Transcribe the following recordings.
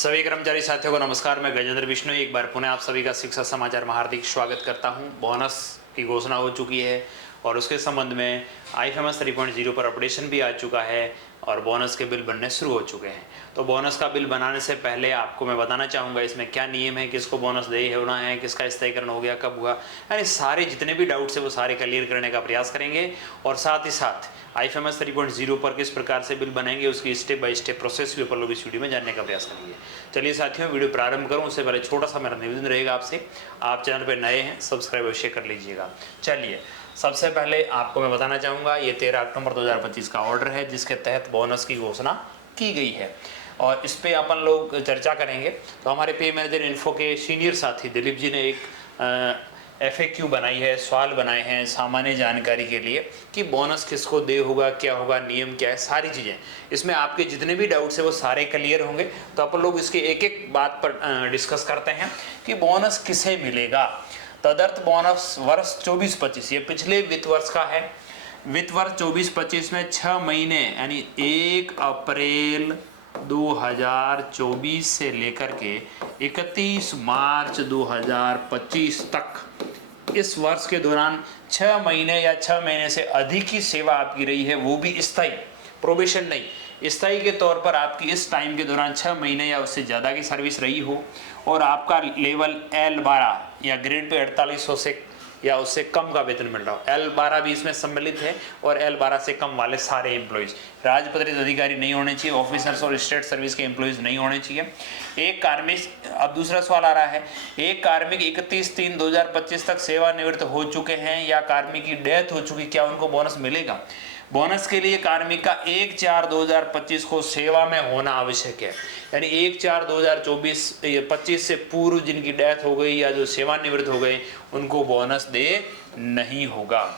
सभी कर्मचारी साथियों को नमस्कार। मैं गजेंद्र विष्णु एक बार पुनः आप सभी का शिक्षा समाचार में हार्दिक स्वागत करता हूं। बोनस की घोषणा हो चुकी है और उसके संबंध में IFMS 3.0 पर अपडेशन भी आ चुका है और बोनस के बिल बनने शुरू हो चुके हैं। तो बोनस का बिल बनाने से पहले आपको मैं बताना चाहूँगा इसमें क्या नियम है, किसको बोनस दे होना है, किसका स्थायीकरण हो गया, कब हुआ, यानी सारे जितने भी डाउट्स है वो सारे क्लियर करने का प्रयास करेंगे। और साथ ही साथ IFMS 3.0 पर किस प्रकार से बिल बनेंगे उसकी स्टेप बाय स्टेप प्रोसेस भी अपन लोग इस वीडियो में जानने का प्रयास करेंगे। चलिए साथियों, वीडियो प्रारंभ करूं उससे पहले छोटा सा मेरा निवेदन रहेगा आपसे, आप चैनल पर नए हैं सब्सक्राइब अवश्य कर लीजिएगा। चलिए सबसे पहले आपको मैं बताना चाहूँगा ये 13 अक्टूबर 2025 का ऑर्डर है जिसके तहत बोनस की घोषणा की गई है और इस पे अपन लोग चर्चा करेंगे। तो हमारे पे मैनेजर इन्फो के सीनियर साथी दिलीप जी ने एक FAQ बनाई है, सवाल बनाए हैं सामान्य जानकारी के लिए कि बोनस किसको दे होगा, क्या होगा, नियम क्या है, सारी चीज़ें इसमें आपके जितने भी डाउट्स है वो सारे क्लियर होंगे। तो अपन लोग इसके एक एक बात पर डिस्कस करते हैं कि बोनस किसे मिलेगा। तदर्थ बोनस वर्ष 24-25 ये पिछले वित्त वर्ष का है। वित्त वर्ष 24-25 में 6 महीने यानी 1 अप्रैल 2024 से लेकर के 31 मार्च 2025 तक इस वर्ष के दौरान 6 महीने या 6 महीने से अधिक की सेवा आपकी रही है, वो भी स्थायी, प्रोबेशन नहीं, स्थायी के तौर पर आपकी इस टाइम के दौरान 6 महीने या उससे ज़्यादा की सर्विस रही हो और आपका लेवल L12 या ग्रेड पे 4800 से या उससे कम का वेतन मिल रहा हो। L12 भी इसमें सम्मिलित है और L12 से कम वाले सारे एम्प्लॉयज़, राजपत्रित अधिकारी नहीं होने चाहिए, ऑफिसर्स और स्टेट सर्विस के एम्प्लॉयज़ नहीं होने चाहिए। एक कार्मिक, अब दूसरा सवाल आ रहा है, एक कार्मिक 31/3/2025 तक सेवानिवृत्त हो चुके हैं या कार्मिक की डेथ हो चुकी, क्या उनको बोनस मिलेगा? बोनस के लिए कार्मिक का 1/4/2025 को सेवा में होना आवश्यक है, यानी 1/4/2025 से पूर्व जिनकी डेथ हो गई या जो सेवानिवृत्त हो गए उनको बोनस दे नहीं होगा।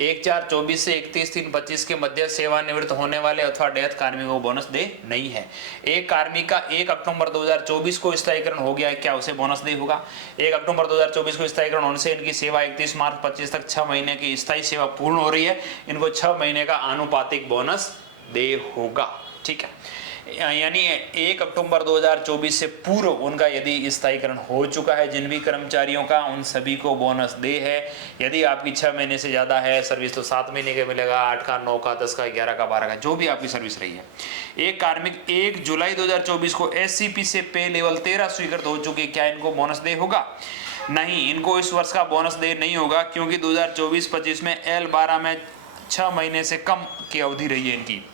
1/4/24 से 31/3/25 के मध्य सेवानिवृत्त होने वाले अथवा डेथ कार्मिकों को बोनस दे नहीं है। एक कार्मिक का 1 अक्टूबर 2024 को स्थायीकरण हो गया है, क्या उसे बोनस दे होगा? 1 अक्टूबर 2024 को स्थायीकरण होने से इनकी सेवा 31 मार्च 25 तक 6 महीने की स्थायी सेवा पूर्ण हो रही है, इनको 6 महीने का आनुपातिक बोनस दे होगा। ठीक है, यानी 1 अक्टूबर 2024 से पूर्व उनका यदि स्थायीकरण हो चुका है जिन भी कर्मचारियों का, उन सभी को बोनस दे है। यदि आपकी 6 महीने से ज़्यादा है सर्विस तो 7 महीने का मिलेगा, 8 का, 9 का, 10 का, 11 का, 12 का, जो भी आपकी सर्विस रही है। एक कार्मिक 1 जुलाई 2024 को SCP से पे लेवल 13 स्वीकृत हो चुके, क्या इनको बोनस दे होगा? नहीं, इनको इस वर्ष का बोनस दे नहीं होगा क्योंकि 2024-25 में L12 में 6 महीने से कम की अवधि रही है इनकी।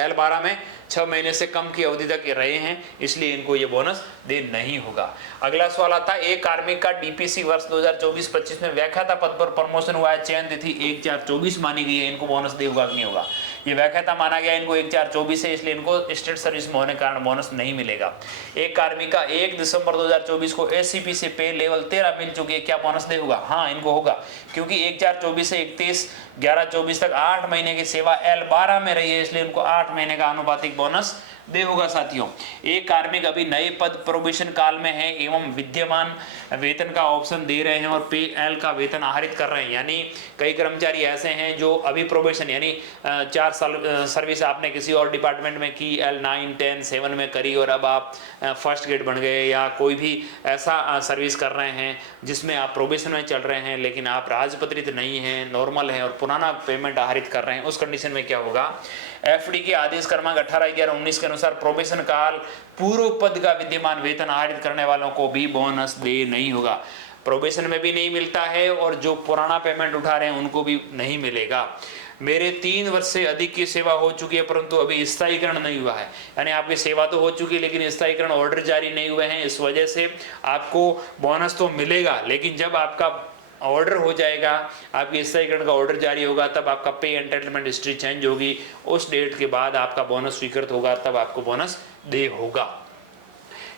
L12 में 6 महीने से कम की अवधि तक रहे हैं, इसलिए इनको ये बोनस दे नहीं होगा। अगला सवाल आता है, एक कार्मिक का DPC वर्ष 2024-25 में व्याख्याता पद पर प्रमोशन हुआ है, चयन तिथि 1/4/24 मानी गई है, इनको बोनस दे होगा कि नहीं होगा? ये व्याख्याता माना गया इनको 1/4/24 है, इसलिए इनको स्टेट सर्विस में होने के कारण बोनस नहीं मिलेगा। एक कार्मिक का 1 दिसंबर 2024 को SCP से पे लेवल 13 मिल चुकी है, क्या बोनस दे होगा? हाँ, इनको होगा क्योंकि 1/4/24 से 31/11/24 तक 8 महीने की सेवा L12 में रही है, इसलिए इनको 8 महीने का आनुपातिक बोनस दे होगा। साथियों, एक कार्मिक अभी नए पद प्रोबेशन काल में है एवं विद्यमान वेतन का ऑप्शन दे रहे हैं और पे एल का वेतन आहरित कर रहे हैं, यानी कई कर्मचारी ऐसे हैं जो अभी प्रोबेशन यानी 4 साल सर्विस आपने किसी और डिपार्टमेंट में की, L9, 10, 7 में करी और अब आप फर्स्ट ग्रेड बन गए, या कोई भी ऐसा सर्विस कर रहे हैं जिसमें आप प्रोबेशन में चल रहे हैं लेकिन आप राजपत्रित नहीं हैं, नॉर्मल है और पुराना पेमेंट आहरित कर रहे हैं। उस कंडीशन में क्या होगा? FD के आदेश क्रमांक 18/11/19 के अनुसार प्रोबेशन काल पूर्व पद का विद्यमान वेतन आहरित करने वालों को भी बोनस दे नहीं होगा। प्रोबेशन में भी नहीं मिलता है और जो पुराना पेमेंट उठा रहे हैं उनको भी नहीं मिलेगा। मेरे 3 वर्ष से अधिक की सेवा हो चुकी है परंतु अभी स्थायीकरण नहीं हुआ है, यानी आपकी सेवा तो हो चुकी है लेकिन स्थायीकरण ऑर्डर जारी नहीं हुए हैं, इस वजह से आपको बोनस तो मिलेगा, लेकिन जब आपका ऑर्डर हो जाएगा, आपकी स्थायीकरण का ऑर्डर जारी होगा, तब आपका पे एंटाइटलमेंट हिस्ट्री चेंज होगी, उस डेट के बाद आपका बोनस स्वीकृत होगा, तब आपको बोनस दे होगा।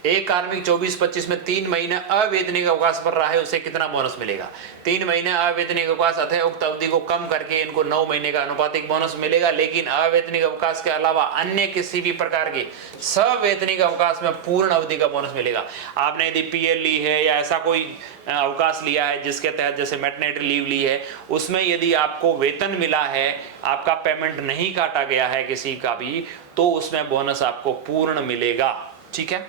एक कार्मिक 24-25 में 3 महीने अवेतनिक अवकाश पर रहा है, उसे कितना बोनस मिलेगा? 3 महीने अवेतनिक अवकाश अतः उक्त अवधि को कम करके इनको 9 महीने का अनुपातिक बोनस मिलेगा, लेकिन अवेतनिक अवकाश के अलावा अन्य किसी भी प्रकार के सवेतनिक अवकाश में पूर्ण अवधि का बोनस मिलेगा। आपने यदि PL ली है या ऐसा कोई अवकाश लिया है जिसके तहत जैसे मैटरनिटी लीव ली है, उसमें यदि आपको वेतन मिला है, आपका पेमेंट नहीं काटा गया है किसी का भी, तो उसमें बोनस आपको पूर्ण मिलेगा। ठीक है।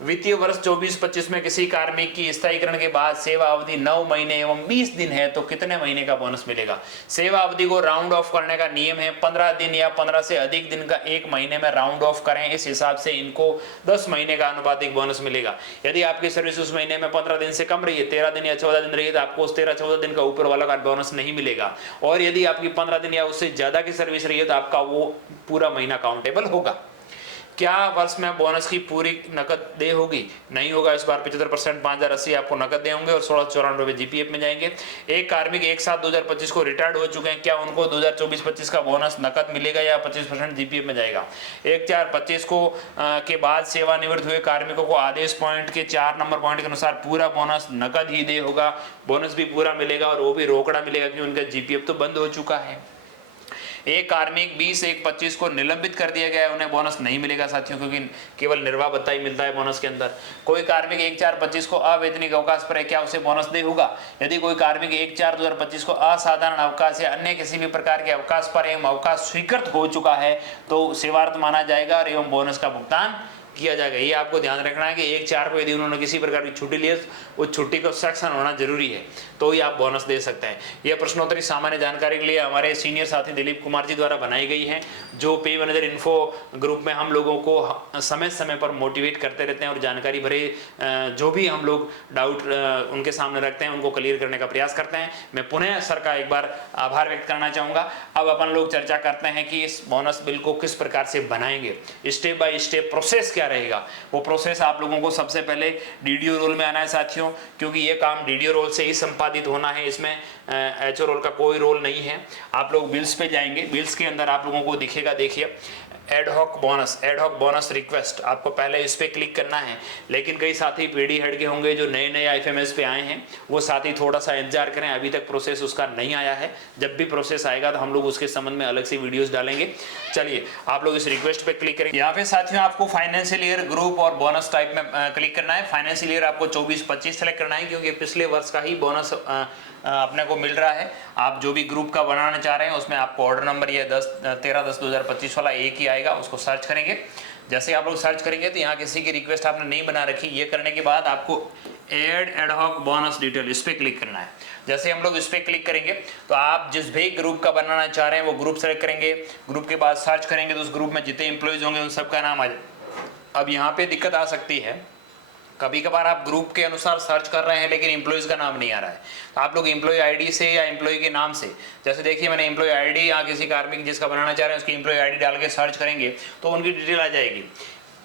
वित्तीय वर्ष 24-25 में किसी कार्मिक की स्थायीकरण के बाद सेवा अवधि 9 महीने एवं 20 दिन है तो कितने महीने का बोनस मिलेगा। सेवा अवधि को राउंड ऑफ करने का नियम है 15 दिन या 15 से अधिक दिन का एक महीने में राउंड ऑफ करें, इस हिसाब से इनको 10 महीने का अनुपातिक बोनस मिलेगा। यदि आपकी सर्विस उस महीने में 15 दिन से कम रही है, 13 दिन या 14 दिन रही है, तो आपको उस 13-14 दिन का ऊपर वाला का बोनस नहीं मिलेगा। और यदि आपकी 15 दिन या उससे ज्यादा की सर्विस रही है तो आपका वो पूरा महीना काउंटेबल होगा। क्या वर्ष में बोनस की पूरी नकद दे होगी? नहीं होगा। इस बार 75% 5080 आपको नकद दे होंगे और 1694 रुपए जीपीएफ में जाएंगे। एक कार्मिक एक साथ 2025 को रिटायर्ड हो चुके हैं, क्या उनको 2024-25 का बोनस नकद मिलेगा या 25% जीपीएफ में जाएगा? 1/4/25 को के बाद सेवानिवृत्त हुए कार्मिकों को आदेश पॉइंट के 4 नंबर पॉइंट के अनुसार पूरा बोनस नकद ही दे होगा। बोनस भी पूरा मिलेगा और वो भी रोकड़ा मिलेगा क्योंकि उनका जीपीएफ तो बंद हो चुका है। एक कार्मिक 20/1/25 को निलंबित कर दिया गया है, उन्हें बोनस नहीं मिलेगा साथियों, क्योंकि केवल निर्वाह भत्ता ही मिलता है बोनस के अंदर। कोई कार्मिक 1/4/25 को अवैतनिक अवकाश पर है, क्या उसे बोनस दे होगा? यदि कोई कार्मिक 1/4/2025 को असाधारण अवकाश या अन्य किसी भी प्रकार के अवकाश पर एवं अवकाश स्वीकृत हो चुका है तो सेवारत माना जाएगा और एवं बोनस का भुगतान किया जाएगा। ये आपको ध्यान रखना है कि 1/4 को यदि उन्होंने किसी प्रकार की छुट्टी ली है, उस छुट्टी को सेक्शन होना जरूरी है तो ही आप बोनस दे सकते हैं। यह प्रश्नोत्तरी सामान्य जानकारी के लिए हमारे सीनियर साथी दिलीप कुमार जी द्वारा बनाई गई है, जो पे मैनेजर इन्फो ग्रुप में हम लोगों को समय समय पर मोटिवेट करते रहते हैं और जानकारी भरे जो भी हम लोग डाउट उनके सामने रखते हैं उनको क्लियर करने का प्रयास करते हैं। मैं पुनः सर का एक बार आभार व्यक्त करना चाहूँगा। अब अपन लोग चर्चा करते हैं कि इस बोनस बिल को किस प्रकार से बनाएंगे, स्टेप बाय स्टेप प्रोसेस क्या रहेगा। वो प्रोसेस आप लोगों को सबसे पहले डीडीओ रोल में आना है साथियों, क्योंकि ये काम डीडीओ रोल से ही संपादित होना है, इसमें एचओ रोल का कोई रोल नहीं है। आप लोग बिल्स पे जाएंगे, बिल्स के अंदर आप लोगों को दिखेगा, देखिए एडहॉक बोनस रिक्वेस्ट, आपको पहले इस पे क्लिक करना है। लेकिन कई साथी पीडी हेड के होंगे जो नए नए आईएफएमएस पे आए हैं, वो साथी थोड़ा सा इंतजार करें, अभी तक प्रोसेस उसका नहीं आया है। जब भी प्रोसेस आएगा तो हम लोग उसके संबंध में अलग से वीडियोस डालेंगे। चलिए आप लोग इस रिक्वेस्ट पे क्लिक करेंगे। यहाँ पे साथियों आपको फाइनेंशियल ईयर, ग्रुप और बोनस टाइप में क्लिक करना है। फाइनेंशियल ईयर आपको 24-25 सेलेक्ट करना है, क्योंकि पिछले वर्ष का ही बोनस अपने को मिल रहा है। आप जो भी ग्रुप का बनाना चाह रहे हैं उसमें आपको ऑर्डर नंबर ये 13/10/2025 वाला एक ही आएगा, उसको सर्च करेंगे। जैसे आप लोग सर्च करेंगे तो यहाँ किसी की रिक्वेस्ट आपने नहीं बना रखी, ये करने के बाद आपको ऐड एडहॉक बोनस डिटेल इस पर क्लिक करना है। जैसे हम लोग इस पर क्लिक करेंगे तो आप जिस भी ग्रुप का बनाना चाह रहे हैं वो ग्रुप सेलेक्ट करेंगे। ग्रुप के बाद सर्च करेंगे तो उस ग्रुप में जितने एम्प्लॉयज होंगे उन सबका नाम आ जाए। अब यहाँ पे दिक्कत आ सकती है, कभी कभार आप ग्रुप के अनुसार सर्च कर रहे हैं लेकिन एम्प्लॉयज का नाम नहीं आ रहा है, तो आप लोग एम्प्लॉय आईडी से या एम्प्लॉय के नाम से, जैसे देखिए मैंने एम्प्लॉय आईडी या किसी कार्मिक जिसका बनाना चाह रहे हैं उसकी एम्प्लॉय आईडी डाल के सर्च करेंगे तो उनकी डिटेल आ जाएगी।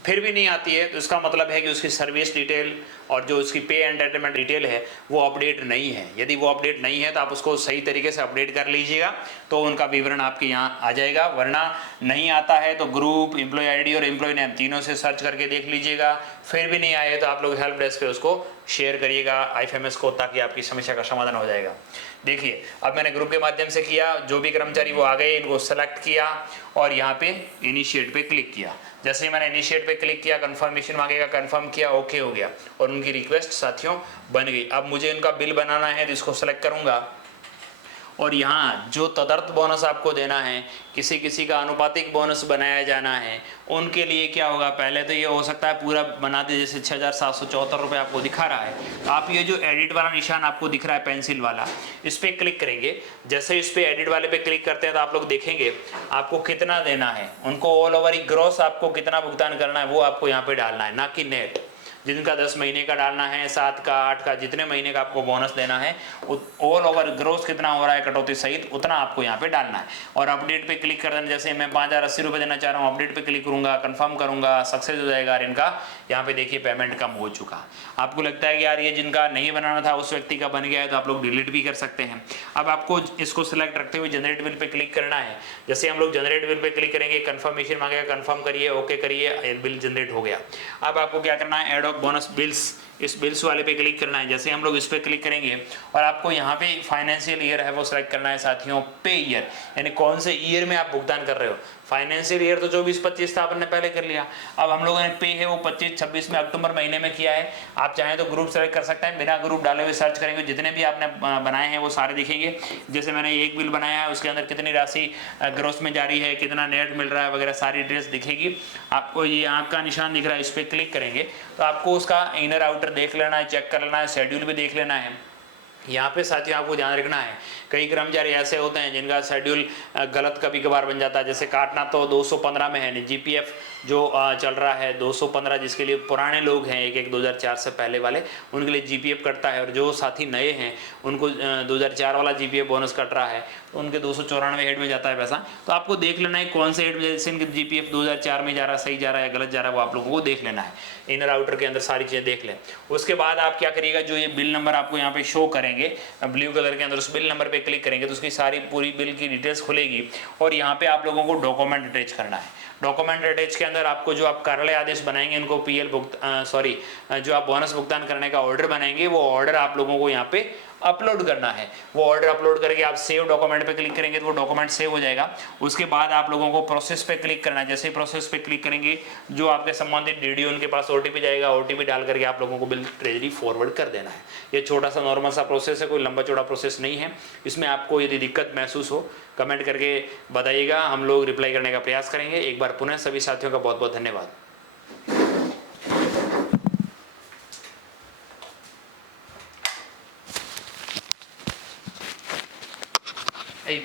फिर भी नहीं आती है तो इसका मतलब है कि उसकी सर्विस डिटेल और जो उसकी पे एंटरटेनमेंट डिटेल है वो अपडेट नहीं है। यदि वो अपडेट नहीं है तो आप उसको सही तरीके से अपडेट कर लीजिएगा तो उनका विवरण आपके यहाँ आ जाएगा। वरना नहीं आता है तो ग्रुप, एम्प्लॉय आईडी और एम्प्लॉय नेम तीनों से सर्च करके देख लीजिएगा। फिर भी नहीं आए तो आप लोग हेल्प डेस्क पे उसको शेयर करिएगा आईएफएमएस को, ताकि आपकी समस्या का समाधान हो जाएगा। देखिए अब मैंने ग्रुप के माध्यम से किया, जो भी कर्मचारी वो आ गए इनको सेलेक्ट किया और यहाँ पे इनिशिएट पे क्लिक किया। जैसे ही मैंने इनिशिएट पे क्लिक किया, कंफर्मेशन मांगेगा, कंफर्म किया, ओके हो गया और उनकी रिक्वेस्ट साथियों बन गई। अब मुझे इनका बिल बनाना है तो इसको सेलेक्ट करूंगा और यहाँ जो तदर्थ बोनस आपको देना है, किसी किसी का अनुपातिक बोनस बनाया जाना है, उनके लिए क्या होगा, पहले तो ये हो सकता है पूरा बना दे, जैसे 6,774 रुपये आपको दिखा रहा है। तो आप ये जो एडिट वाला निशान आपको दिख रहा है पेंसिल वाला, इस पर क्लिक करेंगे। जैसे इस पर एडिट वाले पे क्लिक करते हैं तो आप लोग देखेंगे आपको कितना देना है, उनको ऑल ओवर ग्रॉस आपको कितना भुगतान करना है वो आपको यहाँ पे डालना है, ना कि नेट। जिनका 10 महीने का डालना है, 7 का, 8 का, जितने महीने का आपको बोनस देना है, ऑल ओवर ग्रोस कितना हो रहा है कटौती सहित उतना आपको यहाँ पे डालना है। और अपडेट पे क्लिक कर देना। जैसे मैं 5,080 रुपये देना चाह रहा हूँ, अपडेट पे क्लिक करूँगा, कंफर्म करूँगा, सक्सेस हो जाएगा। और इनका यहाँ पे देखिए पेमेंट कम हो चुका। आपको लगता है कि यार ये जिनका नहीं बनाना था उस व्यक्ति का बन गया है, तो आप लोग डिलीट भी कर सकते हैं। अब आपको इसको सिलेक्ट रखते हुए जनरेट बिल पे क्लिक करना है। जैसे हम लोग जनरेट बिल पे क्लिक करेंगे, कंफर्मेशन मांगेगा, कंफर्म करिए, ओके करिए, बिल जनरेट हो गया। अब आपको क्या करना है, एड ऑफ बोनस बिल्स इस बिल्स वाले पे क्लिक करना है। जैसे हम लोग इस पे क्लिक करेंगे और आपको यहाँ पे फाइनेंशियल ईयर है वो सिलेक्ट करना है साथियों, पे ईयर, यानी कौन से ईयर में आप भुगतान कर रहे हो। फाइनेंशियल ईयर तो 24-25 था, अपन ने पहले कर लिया। अब हम लोगों ने पे है वो 25-26 में, अक्टूबर महीने में किया है। आप चाहें तो ग्रुप सेलेक्ट कर सकते हैं, बिना ग्रुप डाले हुए सर्च करेंगे, जितने भी आपने बनाए हैं वो सारे दिखेंगे। जैसे मैंने एक बिल बनाया है, उसके अंदर कितनी राशि ग्रोस में जारी है, कितना नेट मिल रहा है वगैरह सारी डिटेल्स दिखेगी। आपको ये आंख का निशान दिख रहा है, इस पर क्लिक करेंगे तो आपको उसका इनर आउटर देख लेना है, चेक कर लेना है, शेड्यूल भी देख लेना है। यहाँ पे साथियों आपको ध्यान रखना है, कई कर्मचारी ऐसे होते हैं जिनका शेड्यूल गलत कभी कभार बन जाता है। जैसे काटना तो 215 में है नहीं, जीपीएफ जो चल रहा है 215, जिसके लिए पुराने लोग हैं 2004 से पहले वाले, उनके लिए जीपीएफ कटता है। और जो साथी नए हैं उनको 2004 वाला जीपीएफ बोनस कट रहा है, तो उनके 294 हेड में जाता है पैसा। तो आपको देख लेना है कौन से हेड में, जैसे इनके जीपीएफ 2004 में जा रहा है, सही जा रहा है या गलत जा रहा है, वो आप लोगों को देख लेना है। इनर आउटर के अंदर सारी चीज़ें देख लें। उसके बाद आप क्या करिएगा, जो ये बिल नंबर आपको यहाँ पे शो करेंगे ब्लू कलर के अंदर, उस बिल नंबर पे क्लिक करेंगे तो उसकी सारी पूरी बिल की डिटेल्स खुलेगी। और यहाँ पे आप लोगों को डॉक्यूमेंट अटैच करना है। डॉक्यूमेंट अटैच के अंदर आपको जो आप कार्यालय आदेश बनाएंगे, उनको पीएल जो आप बोनस भुगतान करने का ऑर्डर बनाएंगे, वो ऑर्डर आप लोगों को यहाँ पे अपलोड करना है। वो ऑर्डर अपलोड करके आप सेव डॉक्यूमेंट पे क्लिक करेंगे तो वो डॉक्यूमेंट सेव हो जाएगा। उसके बाद आप लोगों को प्रोसेस पे क्लिक करना है। जैसे ही प्रोसेस पे क्लिक करेंगे, जो आपके संबंधित डीडी उनके पास ओटीपी जाएगा, ओटीपी डाल करके आप लोगों को बिल ट्रेजरी फॉरवर्ड कर देना है। ये छोटा सा नॉर्मल सा प्रोसेस है, कोई लंबा चौड़ा प्रोसेस नहीं है। इसमें आपको यदि दिक्कत महसूस हो कमेंट करके बताइएगा, हम लोग रिप्लाई करने का प्रयास करेंगे। एक बार पुनः सभी साथियों का बहुत बहुत धन्यवाद।